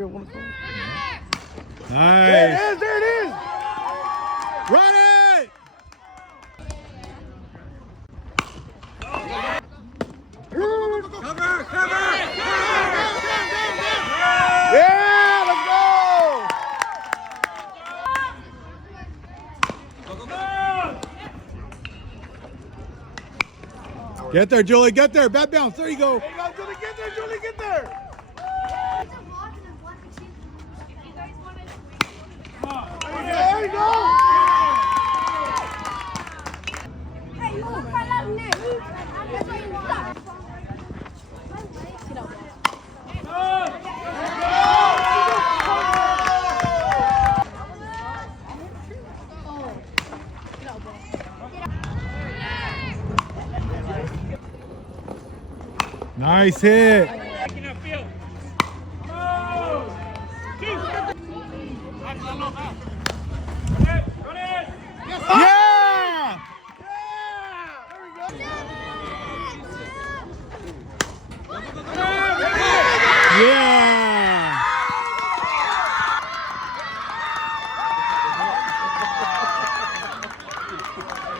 3 or 1 o'clock. Nice. There it is. There it is. Run it. Cover, cover. Yeah, let's go. Get there, Julie. Get there. Bad bounce. There you go. There you go, Julie. Get there, Julie. Get there. There you go. Hey, you look right out in there. That's why you stop. Nice hit. Yeah!